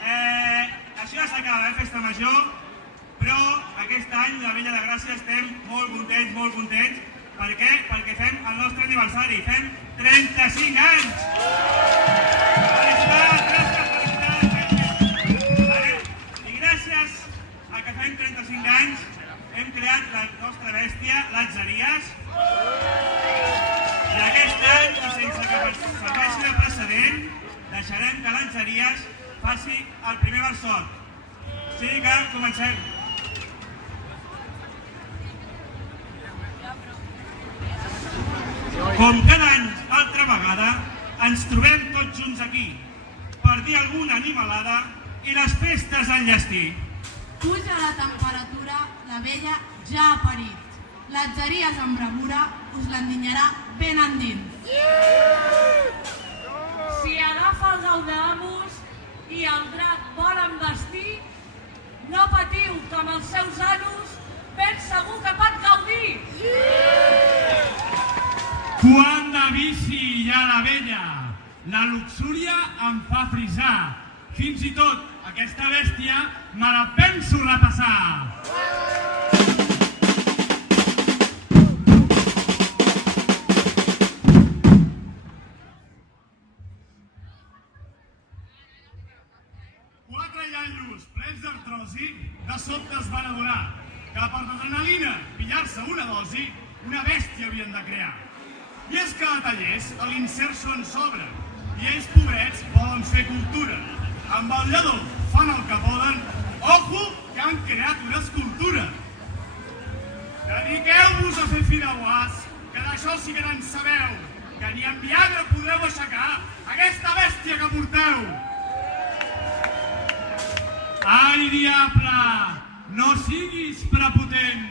Això ja s'acaba, festa major, però aquest any, la Vella de Gràcia, estem molt contents. Per què? Perquè fem el nostre aniversari, fem 35 anys! I gràcies a que fem 35 anys hem creat la nostra bèstia, l'Atzeries. I aquest any, i sense que serveixi de precedent, deixarem que l'Atzeries faci el primer versot. O sigui que comencem. Com cada any, altra vegada, ens trobem tots junts aquí per dir alguna animalada i les festes enllestir. Puja la temperatura, la vella ja ha parit. L'Atzeries amb bravura us l'endinyarà ben endins. Si agafa el gaudamus i el drac volen vestir, no patiu que amb els seus anus ben segur que pot gaudir. Quan de bici hi ha la vella, la luxúria em fa frisar. Fins i tot aquesta bèstia me la penso repassar. Quatre iaios plens d'artrosi de sobte es van adonar que per l'adrenalina pillar-se una dosi, una bèstia havien de crear. I és que a tallers l'incert són sobre i ells, pobrets, volen fer cultura. Amb el lladó fan el que poden. Ojo, que han creat una escultura. Dediqueu-vos a fer fideuàs, que d'això sí que n'en sabeu, que ni amb Viagra podreu aixecar aquesta bèstia que porteu. Ai, diable, no siguis prepotent.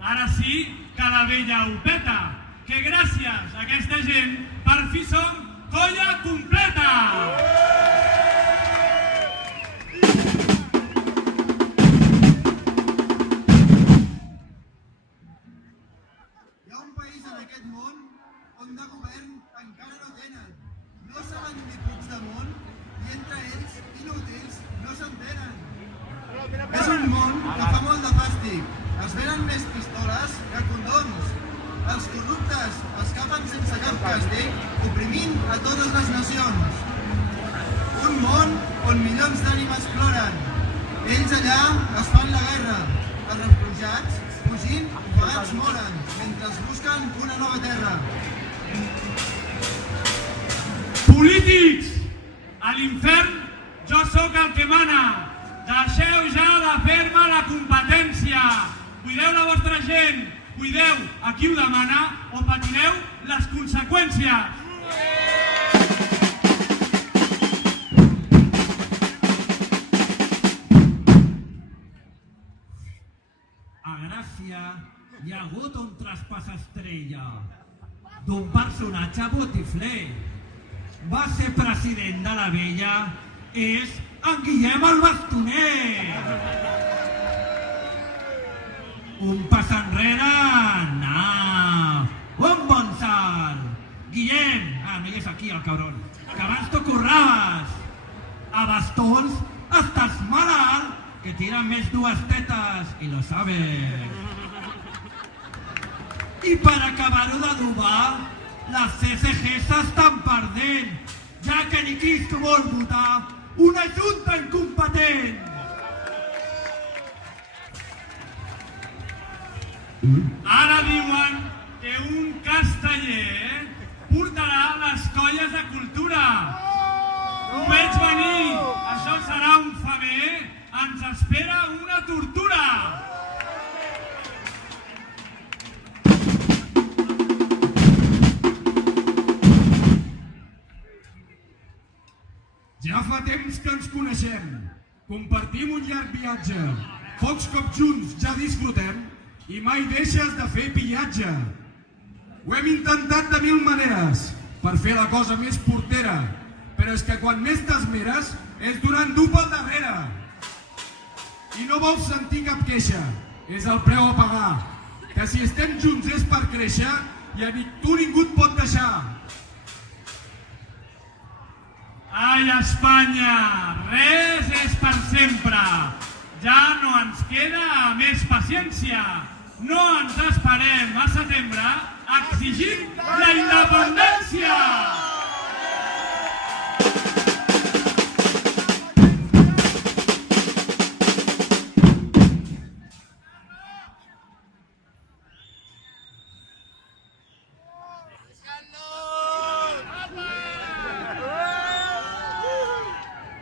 Ara sí que la vella ho peta, que gràcies a aquesta gent per fi som colla completa! Hi ha un país en aquest món on de govern encara no tenen. No saben ni Puigdemont i entre ells, inútils, no s'entenen. És un món que fa molt de fàstic. Es venen més pistoles que condons. Els corruptes escapen sense cap càstig, oprimint a totes les nacions. Un món on milions d'ànimes ploren. Ells allà es fan la guerra. Els refugiats, fugint, ofegats moren, mentre es busquen una nova terra. Polítics! A l'infern jo sóc el que mana. Deixeu ja de fer-me la competència. Cuideu la vostra gent. Cuideu a qui ho demana o patireu les conseqüències. A Gràcia hi ha hagut un traspàs estrella d'un personatge botifler. Va ser president de la vella, és en Guillem el Bastoner. Un pas enrere, no. Un bon salt. Guillem, no hi és aquí el cabron, que abans t'ho curraves. A bastons estàs malalt, que tiren més dues tetes, i lo sabes. I per acabar-ho d'adobar, les CSG s'estan perdent, ja que ni Cristo vol votar una junta incompetent. Ara diuen que un casteller portarà les colles de cultura. Ho veig venir, això serà un faver, ens espera una tortura. Ja fa temps que ens coneixem, compartim un llarg viatge, pocs cops junts ja disfrutem i mai deixes de fer pillatge. Ho hem intentat de mil maneres per fer la cosa més portera, però és que quan més t'esmeres és donant dur pel darrere. I no vols sentir cap queixa, és el preu a pagar, que si estem junts és per créixer i a tu ningú et pot deixar. Ai, Espanya, res sempre. Ja no ens queda més paciència. No ens esperem a setembre exigint la independència!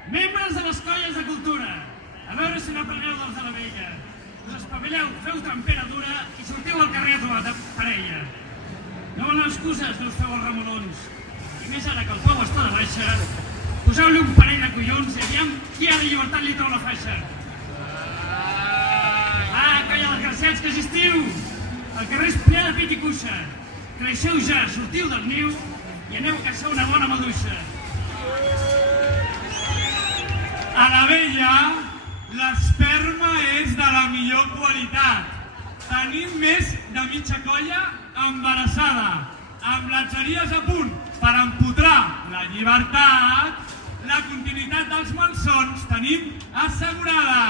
Membres de les colles de cultura, a veure si no apreneu dels de la vella. Us espavileu, feu trampera dura i sortiu al carrer a trobar parella. No volen excuses, no us feu els ramolons. I més ara que el Pau està de baixa, poseu-li un parell de collons i aviam qui ha de llibertat li treu la faixa. Colla desgraciats, que és estiu! El carrer és ple de pit i cuixa. Creixeu ja, sortiu del niu i aneu a caçar una bona maduixa. A la vella, l'esperma és de la millor qualitat. Tenim més de mitja colla embarassada, amb letgeries a punt per empotrar la llibertat. La continuïtat dels malsons tenim assegurada.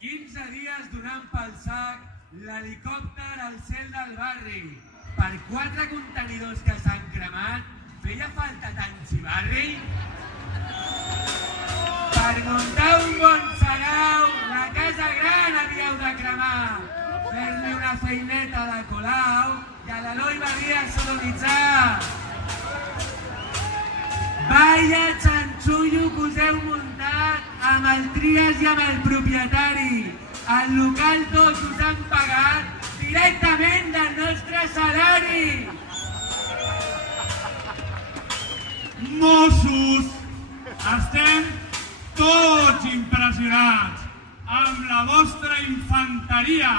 15 dies donant pel sac l'helicòpter al cel del barri. Per 4 contenidors que s'han cremat, feia falta tant xivarri? Per muntar un bon sarau, la casa gran havíeu de cremar. Fer-li una feineta de Colau i a l'Eloi Badia sodomitzar. Vaya xanxullo que us heu muntat amb el Trias i amb el propietari. Al local tots us han pagat directament del nostre salari. Mossos, estem tots impressionats amb la vostra infanteria.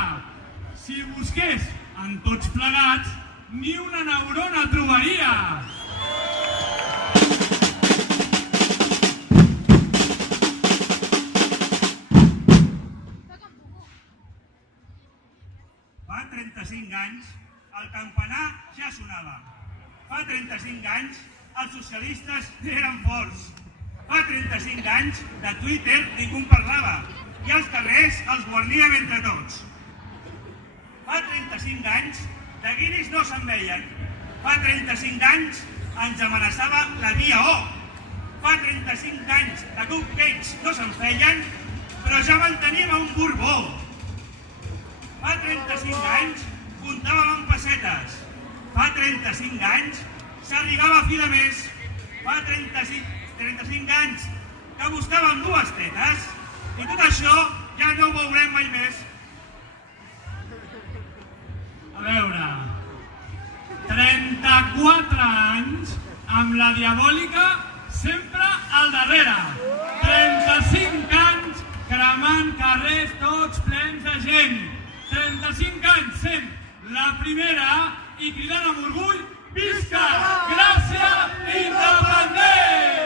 Si busqués en tots plegats, ni una neurona trobaria. Fa 35 anys el campanar ja sonava. Fa 35 anys els socialistes eren forts. Fa 35 anys de Twitter ningú en parlava i els carrers els guarníem entre tots. Fa 35 anys de guiris no se'n veien. Fa 35 anys ens amenaçava la via O. Fa 35 anys de cupcakes no se'n feien, però ja mantenim un Borbó. Fa 35 anys comptàvem en pessetes. Fa 35 anys s'arribava a fi de mes. Fa 35 anys que buscàvem 2 tetes i tot això ja no ho veurem mai més. A veure, 34 anys amb la diabòlica sempre al darrere. 35 anys cremant carrers tots plens de gent. 35 anys sent la primera i cridant amb orgull: visca Gràcia Independent!